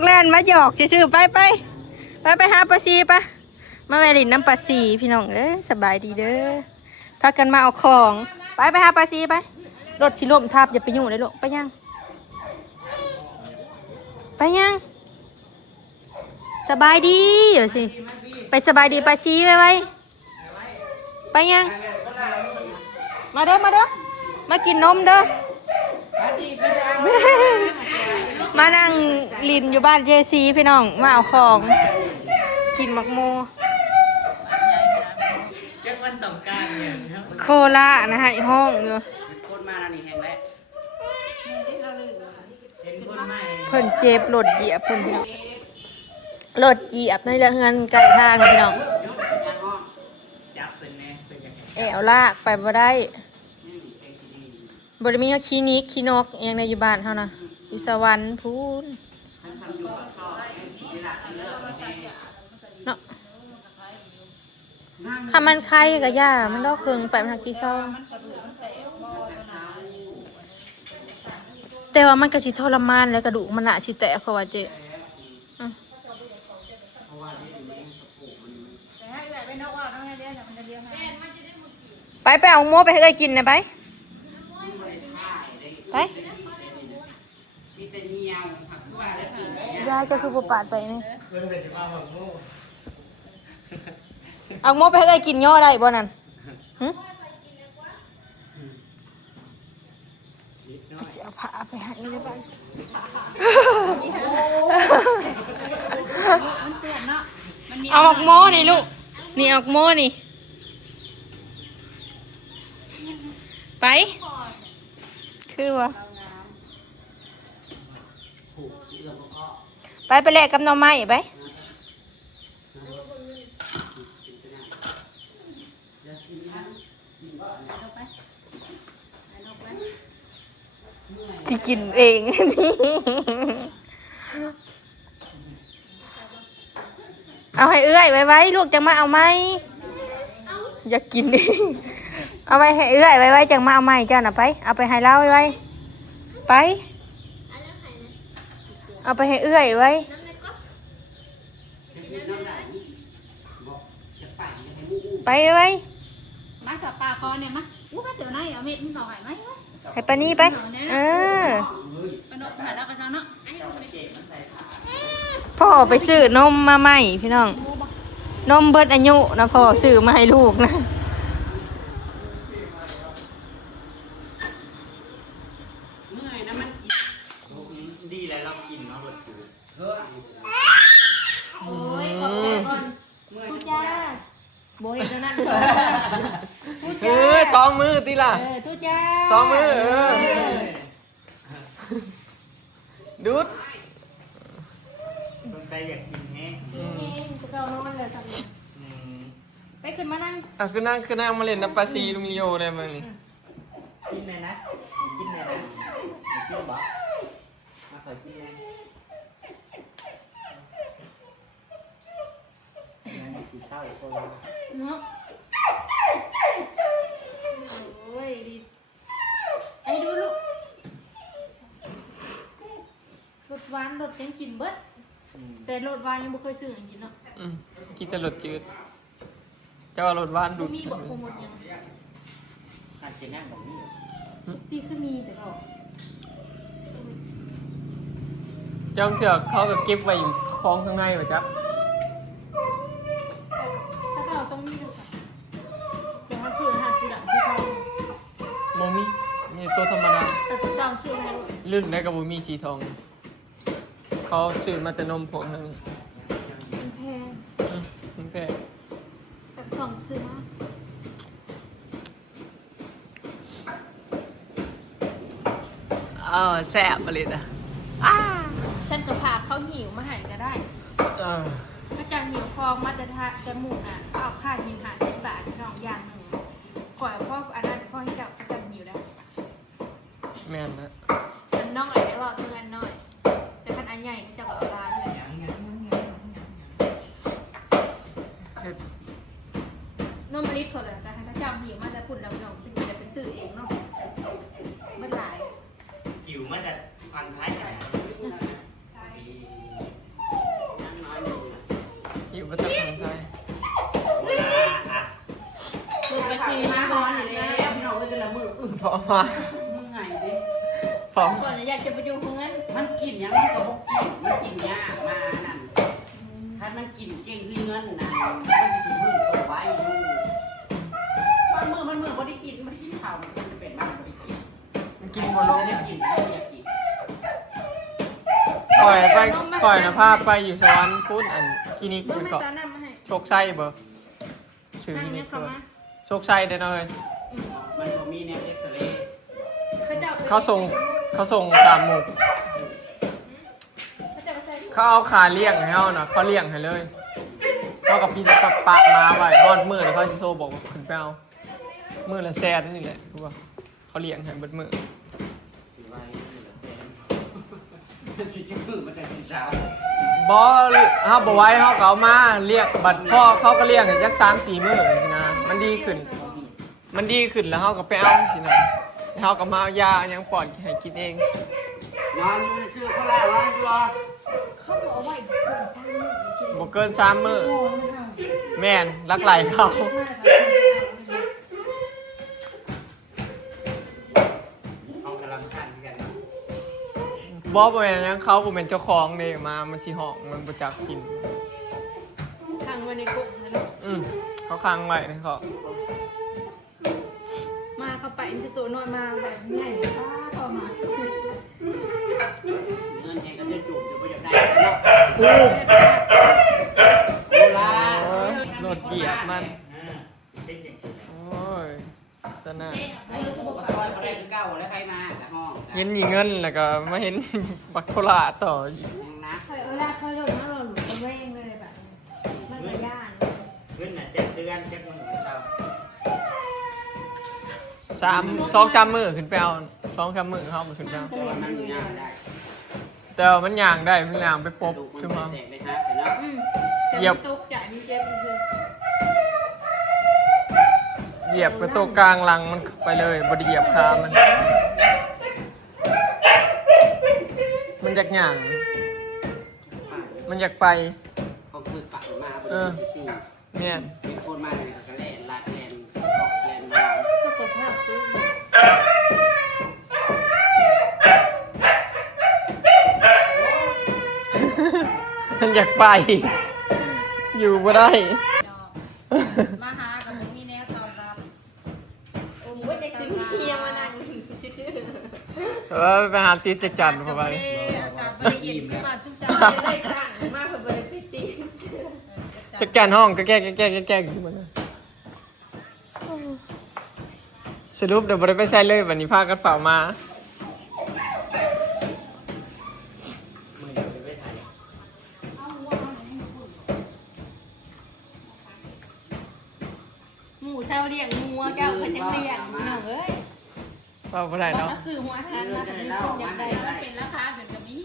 กแล่นมาหยอกชื่อไปหาปลาซีปะมาแม่ลินน้ำปลาซีพี่น้องเด้อสบายดีเด้อพากันมาเอาของไปหาปลาซีไปรถชิลมทับอย่าไปยุ่งเลยลูกไปยังสบายดีเดี๋ยวสิไปสบายดีปลาซีไปยังมาเด้อมากินนมเด้อมานั่งลินอยู่บ้านเจซีพี่น้องมาเอาของกินมักโมโคล่านะฮะห้องอยู่เพิ่นเจ็บรถเหยียบเพิ่นพี่น้องรถเหยียบในเรื่องเงินไก่ทางพี่น้องแอวลากไปบ่ได้บริมีคลินิกคลินกเองในอยู่บ้านเท่านะอยู่สวรรค์พูนเนาะถ้ามันไข้กับย่ามันดอกเคืองไปมันหักจีซองแต่ว่ามันก็สิทรมานแล้วกระดูกมันอะสิแตกเขาว่าเจ๊ไปเอาโม้ไปให้กินนะไปยายก็คือปาดไปนี่เอาโม้ไปให้กินย่อได้บ่นั่นไปเสียผ้าไปให้เลยบ้านเอาออกโม้นี่ลูกนี่ออกโม้นี่ไปคือวะไปแลกกับน้องไม้ไปที่กินเองเอาให้เอื้อยไว้ลูกจังมาเอาไหมอยากกินดิเอาไปให้เอื้อยไว้จังมาเอาไหมเจ้าน่ะไปเอาไปให้เล่าไว้ไปเอาไปให้เอื้อยไว้ไว้มาสับปลาคอเนี่ยมาอู้ก็เสียวไหนเอาเม็ดมันต่อไหวไหมให้ปานี่ไปปนกหาแล้วกันเนาะพ่อไปซื้อนมมาใหม่พี่น้องนมเบิดอายุนะพ่อซื้อมาให้ลูกนะดีแล้วเรากินเนาะรสจืดโอ้ยขอบใจก่อนทุจ้าโบเห็นแล้วนั่นสองมือตีล่ะทุจ้าสองมือดูดสนใจอยากกินแห้งจะเอานอนเลยทำไปขึ้นมานั่งขึ้นนั่งมาเล่นน้ำปลาซีลุงโยได้มั้ยกินเลยนะกินบ่มาใส่กินเลยเนาะโอ้ยดีไอ้ดูลูกรสหวานรสยังกินเบิดแต่รสหวานยังไม่เคยซื้อกินเนาะกินแต่รสจืดเจ้ารสหวานดูดมีบอกโปรโมทยังอาจจะนั่งแบบนี้ตีคือมีแต่ก็จ้องเถื่อเขาก็เก็บไว้อยู่คลองข้างในป่ะจ๊ะถ้าเราต้องมีค่ะเดี๋ยวเขาซื้ออาหารที่หลังที่เขาโมมีตัวธรรมดาแต่ผมจองซื้อมาลื่นได้กับบุมีสีทองเขาซื้อมาแต่นมพวกนั้นมันแพงแพงแต่จองซื้อมาแซ่บมาเลยนะฉันจะพาเขาหิวมาหายก็ได้ถ้าจะหิวพอมาจะหมูอ่ะก็เอาค่าหิวหา10 บาทน้องอย่างหนึ่งก่อนพ่ออันนั้นพ่อให้เจ้าเขาจะหิวได้แม่นนะน้องไอ้ได้บอกเงินน้อยแต่คันอันใหญ่จะเอาร้านเลยนมลิตรเขาเลยแต่ถ้าเจ้าหิวมาจะพูดแล้วน้องจะไปซื้อเองเนาะเมื่อไหร่หิวมาแต่พันท้ายใหญ่ อยู่ประจักษ์ของไทย ไปขี่มาฮอนอยู่แล้ว พี่น้องก็จะละมืออื่น ฟอมา มึงไงดิ ฟอม ก่อนอยากจะไปดูเพื่อน มันกินยังมันก็บ่กินมันกินยากมานั่นถ้ามันกินเก่งคือเงินนั่นมันสิมือตัวไว้อยู่มันมือบ่ได้กินมันกินข้าวมันเป็นมากบ่ได้กิน มันกินบอลลง ได้กินไม่อยากกิน ปล่อยนะภาพไปอยู่สวรรค์พุทธอันคลินิก เมื่อ ไป ไม่ เกาะ ตาหน้ามาให้ โชคชัยเบอร์ชื่อค นั่ง ลินิ เนี่ย ก เขา เบอ มา ร์โชคชัยเด้อเนาะ มันบ่มีแนวเอ็กซเรย์ เขาส่งตามหมู่ เขาจะมาใส่ เขาเอาขาเลี้ยงให้เขาน่ะเขาเลี้ยงให้เลยเขากับพี่ปะมาไว้นอนมือแล้วเขาจะโทรบอกว่าขึ้นไปเอามือละแสนนี่แหละรู้ป่ะเขาเลี้ยงให้เบิดมือ สิไว้นี่ละแสนสิจะมือมันจะสิเช้า บอเขาบอกไว้เขาก็เอามาเลี้ยงบัดพ่อเขาก็เลี้ยงให้จัก3-4 มื้อสินะมันดีขึ้นแล้วเขาก็ไปเอาสินะแล้วเขาก็มาเอายายังปอดให้กินเอง นอนอยู่ชื่อเขาแล้วนอนอยู่รอ เขาบอกเอาไว้เกิน3 มื้อ บ่เกิน3 มื้อแม่นรักไหลเขา เอากำลังคันกันเนาะ บอบ่แม่นหยังเขาบ่เป็นเจ้าของเด้มามันสิห้องมันบ่จักกิน ขังไว้ในกลุ่มนะเนาะ เขาค้างไว้นะเขา มาเข้าไปมันจะตัวน้อยมาแบบง่ายป้าเข้ามา เงินเองก็จะจูบอยู่บ่อยากได้เนาะ อู้ โอลา โอ้ยรถเหยียบมันโอ้ยตะหน้า ไอ้พวกซอยเขาได้คือเก่าแล้วใครมาจากห้อง เห็นมีเงินแล้วก็มาเห็น บักโคลาต่ออีก ยังนะ เคยเอาลากเขาโดนน้าหล่นตะเวงเลยแบบมันระย่าน ขึ้นน่ะ7 เดือน7 มื้อเช้า 2-3 มื้อขึ้นไปเอา2-3 มื้อเขามาขึ้นไปเอา แต่ว่ามันยากได้ แต่ว่ามันย่างได้มันย่างไปปบ ดูมัน ใช่ไหม แตกไปฮะเนาะ แต่มันตกใจมันเจ็บมันคือ เหยียบกระโตะกลางหลังมันไปเลยบไดเหยียบขามันอยากย่าง มันอยากไป เขาคือปักมาบนที่ เนี่ย เป็นคนมาเลยก็แล่นลาดแล่นเกาะแล่นมา ถ้าเกิดภาพซื้อ มันอยากไป อยู่บ่ได้ มาหากับผมมีแนวตอนรับโอ้โหเด็กซื้อเฮียมานั่งชื่อ ไปหาตีจักรจันทร์เข้าไป อากาศบริเย็นขึ้นมาชุ่มใจได้ต่างมากกว่าบริพิตี จักรจันทร์ห้องก็แก้ขึ้นมาสรุปเดี๋ยวบ่ได้ไปใช้เลยวันนี้พากันฝ่ามา มือเดียวไปถ่าย หมูเช่าเลี้ยงงัวแก้วเพิ่นยังเลี้ยงหนูเอ้ย เฝ้าบ่ได้เนาะ มาซื้อหัวอาหารมาเป็นคนอยากได้ก็เป็นราคาเกินกับนี่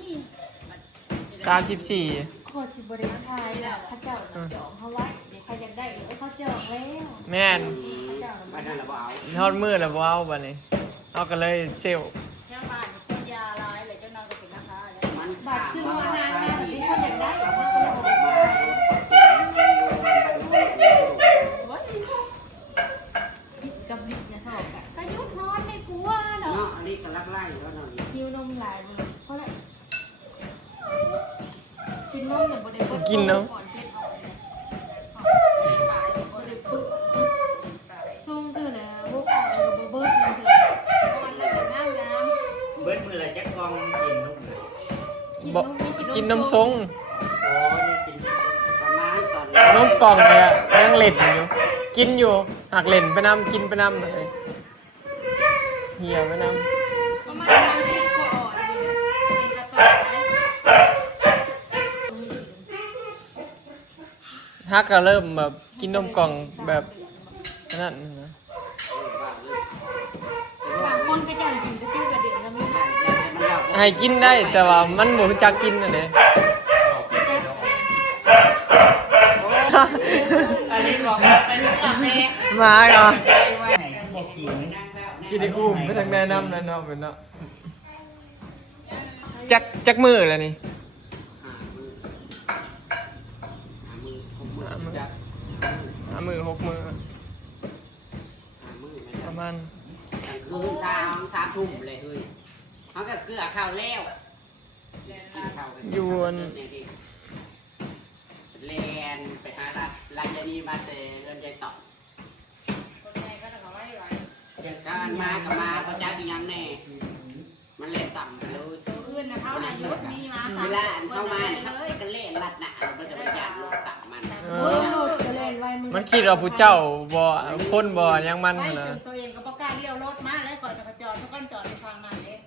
34 โคตรสิบริทายแล้วเขาเจ้าจองเขาไว้เดี๋ยวใครอยากได้เขาจองแล้ว แม่น เขาเจ้า บ้านนั่นละบ่เอา ทอดมือแล้วบ่เอาบัดนี้เอาก็เลยเซลล์ แค่บ้านคนยาลายเลยเจ้านางก็เป็นราคาแล้ว มัน บัตรซื้อหัวอาหารนะแบบนี้เขาอยากได้ เอา เขา มา ก็ เอา บอก มา ว่ากับลิบเนี่ยเท่ากันก็ยุทอนในกลัวเนาะ เนาะอันนี้ก็ลักไล่แล้วเนาะ หิวนมหลายเลยเพราะอะไรกินนมเนี่ยบ่ได้เบิด กินเนาะ ก่อนเพชรออกเลยตายบ่ได้ปึ๊กช่วงเธอนะพวกอะไรบ่เบิดมันเถอะมันแล้วก็น้ำน้ำ เบิดมือละแจ็คกองกินนุ่มเลย บ่กินนมทรง โอ้ยกินประมาณตอน นมกล่องเลยอะยังเล่นอยู่ กินอยู่หักเล่นไปน้ำกินไปน้ำเลยเหี่ยวไปน้ ประมาณนั้นเองก็อ่อนนี่แหละเป็นกระต่าย ำฮักก็เริ่มแบบกินนมกล่องแบบนั้นนะ บางคนก็จะกินก็กินกระเด็นก็มีนะ ให้กินได้แต่ว่ามันบ่รู้จักกินน่ะเด้ อันนี้บอกว่าเป็นกาแฟ มาเหรอ บอกกิน กินได้อุ้มไปทางแม่น้ำนั่นเนาะเป็นเนาะจักมือแล้วนี่ หามือ 3 ทุ่มเลยเฮ้ยเขาก็เกลือข้าวแล้วกินข้าวกัน ยวน แลนไปหาร้านยานีมาแต่เงินใจต่อ คนใหญ่ก็จะเอาไว้ไว้ การมากับมาเพราะจ้าอีหยังแน่มันเล่นต่ำไปเลย ตัวอื่นนะเขาอายุมีมา เวลาเข้ามาเนี่ยเขาก็เล่นลัดหนามันจะไปยางลงต่ำมัน จะเล่นไว้มึง มันคิดว่าผู้เจ้าบ่คนบ่ยังมัน ไว้จ นะ นตัวเองก็บ่กล้าเลี้ยวรถมาแล้วก่อนจะจอดทุกคนจอดในทางนั้นเอง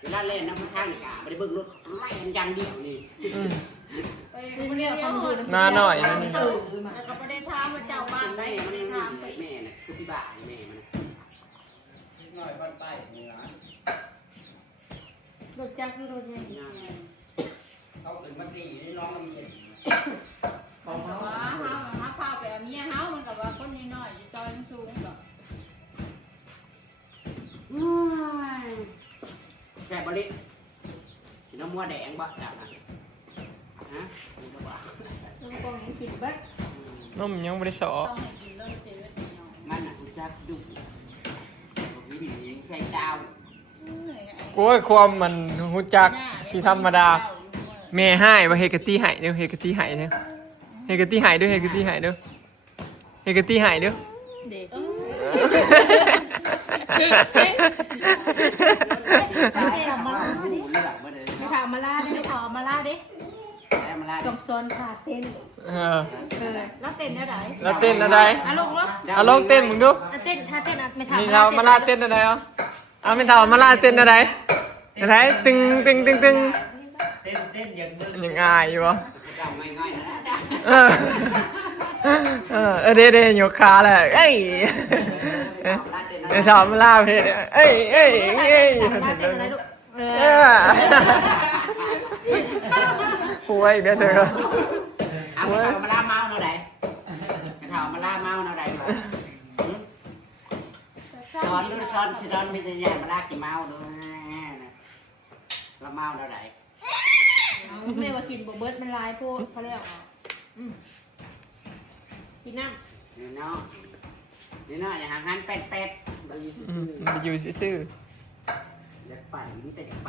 เวลาเล่นน้ำข้างนี่ค่ะไม่ได้เบิ่งรถไล่กันอย่างเดียวนี่ อืม ตัวเองก็เลี้ยวคนอื่น หน้าหน่อยนะนี่ แล้วก็ไม่ได้ถามว่าเจ้าบ้านไหน แม่ ไม่ มัน ได้ถามไป แม่น่ะคือพี่บ้าแม่มันน้อยบ้านใต้เหนือ รถจักรหรือรถยัง เขาเป็นมัตีได้ร้องละเอียด เขาว่าเฮาพาไปเอาเมียเฮามันก็ว่าคนน้อยๆอยู่จอยสูงก็ แซ่บบริกินน้ำมัวแดงบ่จ้านะฮะมันจะบ้า ต้องกองให้กินเบิด นมยังบ่ได้สอ ต้องให้กินเริ่มเจอเนาะ มันน่ะคุณจักดุวิบินใส่ดาว โอ้ยความมันฮู้จักสิธรรมดาแม่ให้ว่าเฮ็ดกะตี้ให้เด้อเฮ็ดกะตี้ให้เด้อเฮ็ดกะตี้ให้เด้อเฮ็ดกะตี้ให้เด้อเฮ็ดกะตี้ให้เด้อ เด็ก หูเลือกมาเลย ไม่ถามมาล่าได้ไม่ถามมาล่าดิ ได้มาลา จบโซนขาเต้น เออ แล้วเต้นได้ไหน แล้วเต้นอะไร อ่ะลูกเนาะ เอาลองเต้นมึงดู เต้นท่าเต้นไม่ถาม นี่เรามาลาเต้นอะไรเอาเอาไม่เท่ามาลาเต้นอะไรอะไรตึงตึงตึงตึง เต้นอย่างมึง ยังอายอยู่บ่ เจ้าง่ายๆนะ เออเด้ๆยกขาแหละเอ้ยไอ้ถามมาลาเพศเอ้ยเอ้ยเอ้ย ท่าเต้นอะไรลูกเอ เอ อ อป่วยเดี๋ยวเธอ เอาไปเอามาล่าเมาเนาะไหนไปเอามาล่าเมาเนาะไหนช้อนดูช้อนช้อนมีแต่แย่มาล่ากี่เมาดูละเมาเนาะไหน ไม่ว่ากินบ่เบิร์ดมันลายพูดเขาเรียกกินน้ำ นี่เนาะนี่เนาะอย่างหันเป็ดเป็ด มันอยู่ซื่อ อยากไปนี่แต่อยากไป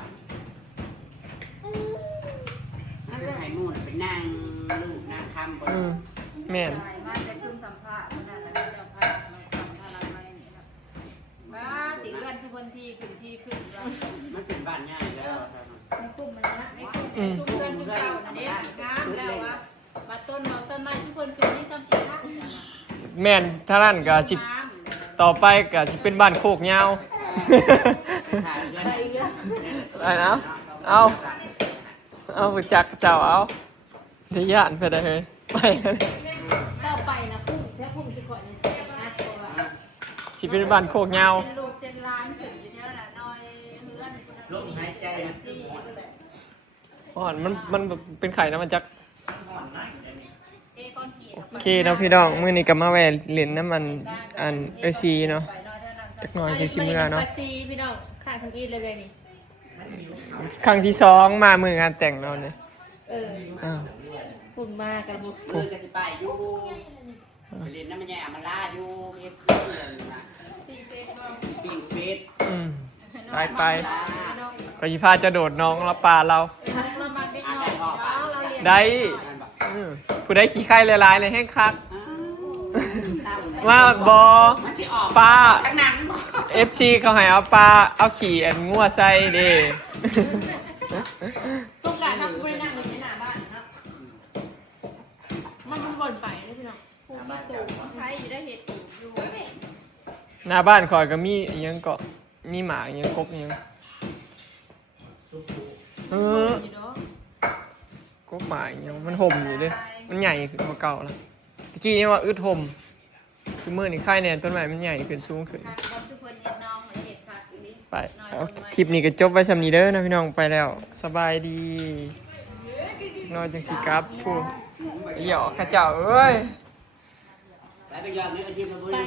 ซื้อไข่มูนเป็นนางลูกนางคำบน แม่น มาจะจุ่มสัมภาษณ์มันนั่นแหละจะพาเราทำอะไรไม่นี่นะมาติเลื่อนทุกคนที่ขึ้นว่า มันเป็นบ้านง่ายแล้ว ไม่คุ้มมันนะไม่คุ้มชุมเพื่อนชุมเก่านะเนี่ยงามแล้ววะมาต้นไม้ทุกคนขึ้นที่ต้นปีนักอย่าง แม่นถ้านั่นก็สิต่อไปก็สิเป็นบ้านโคกยาวไปนะเอาไปจักเจ้าเอาได้ย่านไปได้เลยไป ต่อไปนะพุ่งถ้าพุ่งสิก่อนเนี่ยสินะตัว สิเป็นบ้านโคกยาว เป็นลูกเส้นล้านขึ้นอยู่แถวนั้นน้อยเลื่อน ลมหายใจนะ ที่แหละ อ่อนมันเป็นไข่นะมันจัก เอคอนกี โอเคเนาะพี่น้องมื้อนี้ก็มาแวะเล่นน้ำมันอันเอซีเนาะจักหน่อยจะชิมเมื่อเนาะ ปาซีพี่น้องข้างทางอีเลยนี่ ครั้งที่2มามืองานแต่งเนาะเนี่ย เออปุ่นมากันบุก มือกระสิไปอยู่เรียนน้ำมันแย่มาล่าอยู่เอฟซีนะ ปีเป๊กน้อง ปิ้งเป็ด ไปก็ยิพาจะโดดน้องแล้วปลาเรา เรามาเป็นน้องเราเรียน ได้ผู้ได้ขี้ไข่หลายๆเลยแห้งคักว่าบอ มันสิออก ปลา ทั้งหนังบ่ FC เขาให้เอาปลาเอาขี่อันงัวใส่เด้ ช่วงการทำบริณาเงินในหน้าบ้านครับมันบ่นไปนะพี่น้องภูมิตู่ใครอยู่ได้เหตุอยู่ หน้าบ้านคอยก็มีอิหยังเกาะมีหมาอิหยังกบอิหยังกบหมาอิหยังมันห่มอยู่เด้มันใหญ่ขึ้นกว่าเก่าแล้วตะกี้นี่ว่าอึดห่มคือมื้อนี้ไข่แน่ต้นไม้มันใหญ่ขึ้นสูงขึ้น ไปเอาคลิปนี้ก็จบไว้สำนี้เด้อนะพี่น้องไปแล้วสบายดีนอนจังสิครับผู้หยอกข้าเจ้าเอ้ย ไปยอมเนี่ยก็ทีมเรา